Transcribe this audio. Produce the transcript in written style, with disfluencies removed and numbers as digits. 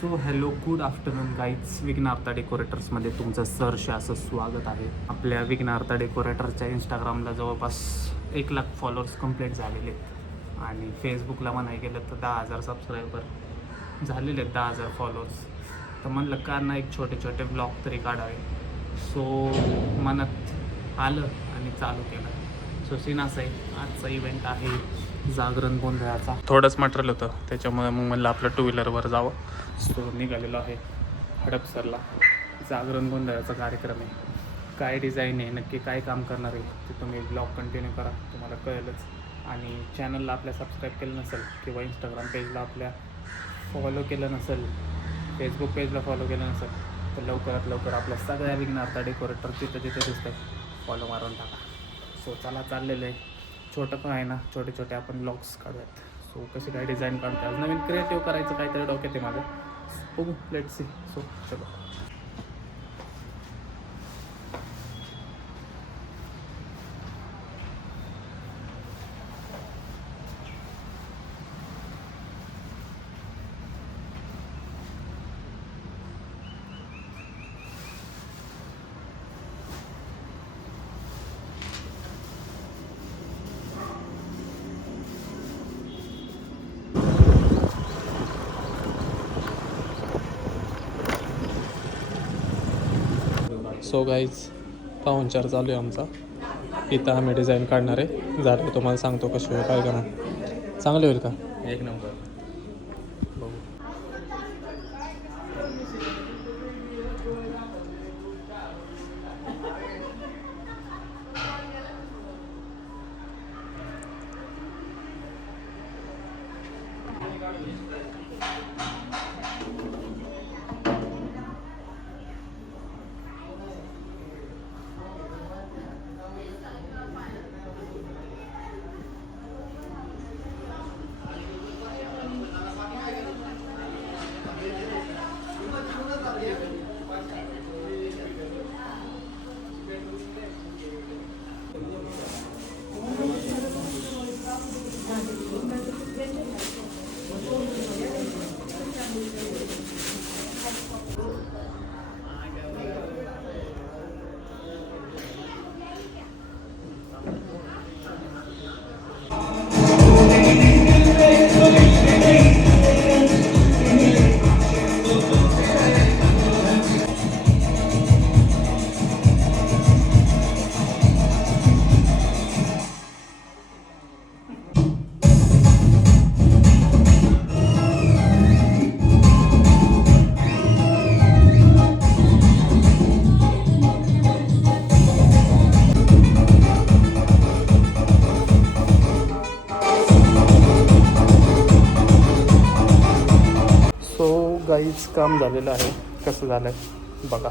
So hello good afternoon guys, Vighnarta डेकोरेटर्समध्ये तुमचं सहर्ष असं स्वागत आहे. आपल्या विघ्नार्ता डेकोरेटरच्या इंस्टाग्रामला जवळपास 1,00,000 फॉलोअर्स कंप्लीट झालेले आहेत आणि फेसबुकला म्हणाय गेलं तर 10,000 सबस्क्रायबर झालेले आहेत, 10,000 फॉलोअर्स. तर म्हणलं का ना एक छोटे छोटे ब्लॉग तरी काढावे. सो मनात आलं आणि चालू केलं. सो सीन असं आहे, आजचा इव्हेंट आहे जागरण गोंधळाचा. थोडंच मटेरियल होतं त्याच्यामुळे मग म्हणलं आपलं 2 व्हीलरवर जावं. सो निघालेलो आहे हडपसरला. जागरण गोंधळाचा कार्यक्रम आहे. काय डिझाईन आहे, नक्की काय काम करणार आहे ते तुम्ही ब्लॉग कंटिन्यू करा, तुम्हाला कळेलच. आणि चॅनलला आपल्या सबस्क्राईब केलं नसेल किंवा इंस्टाग्राम पेजला आपल्या फॉलो केलं नसेल, फेसबुक पेजला फॉलो केलं नसेल तर लवकरात लवकर आपल्या सगळ्या विघ्नार्ता डेकोरेटर जिथे जिथे दिसतं फॉलो मारून टाका. सो चला चाललेलं आहे, छोटं पण आहे ना, छोटे छोटे आपण ब्लॉग्स काढूयात. सो कशी काय डिझाईन काढते, आज नवीन क्रिएटिव्ह करायचं काहीतरी डोक्यात आहे माझं. बघू, लेट्स सी. सो चलो. सो गाईज, पाहुणचार चालू आहे आमचा. इथं आम्ही डिझाईन काढणार आहे. झालं तुम्हाला सांगतो कशी होईल, काय का चांगले होईल का. एक नंबर. बघू. गाईच काम झालेलं आहे. कसं झालं आहे बघा.